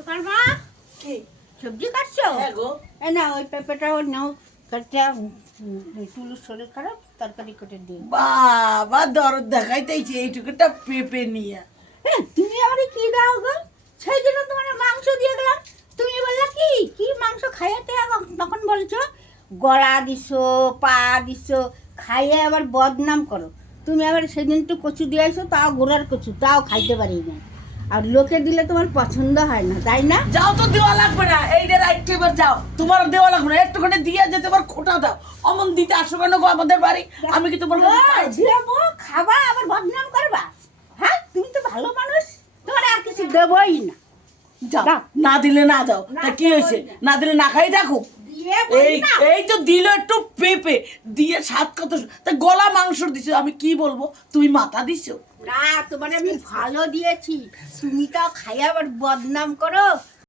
তোমার মা কি সবজি কাটছো? হ্যাঁ গো এ না ওই পেঁপেটাও নাও কাটটা। টুলুর শরীর খারাপ, তরকারি কেটে দিও। বাবা দরদ দেখাইতেছে এইটুকুটা পেঁপে নিয়ে। তুমি আবার কি দাও গো? সেই জন্য তোমার মাংস দিয়ে গেলাম। তুমি বললা কি কি মাংস খাইতে, তখন বলছো গলা দিছো, পা দিছো, খাইয়ে আবার বদনাম করো। তুমি আবার সেদিন একটু কচু দিয়ে আসো, তাও গোড়ার কচু, তাও খাইতে পারি না। আর লোকে দিলে তোমার পছন্দ হয় না, তাই না? যাও তো দেওয়া লাগবে না, এইটা রাইট এবার যাও, তোমার দেওয়া লাগবে না, একটুখানি দিয়ে যেতে পার, খোটা দাও। অমন দিতে আসো কেন গো আমাদের বাড়ি? আমি কি তোমার কাছে চাইছি? দেবো, খাবা আবার বদনাম করবা? হ্যাঁ, তুমি তো ভালো মানুষ, তোমার আর কিছু দেবই না। যাও, দাও। না দিলে না যাও, না, তা কি হয়েছে? দেবই না। না দিলে না খাই থাকো। দিয়ে বলি এই না। এই তো দিল একটু পেঁপে দিয়ে স্বাদ কত, তা গলা মাংস দিছো, আমি কি বলবো? তুমি মাথা দিছো। না, তোমার আমি ভালো দিয়েছি, তুমি তাও খাই আবার বদনাম করো।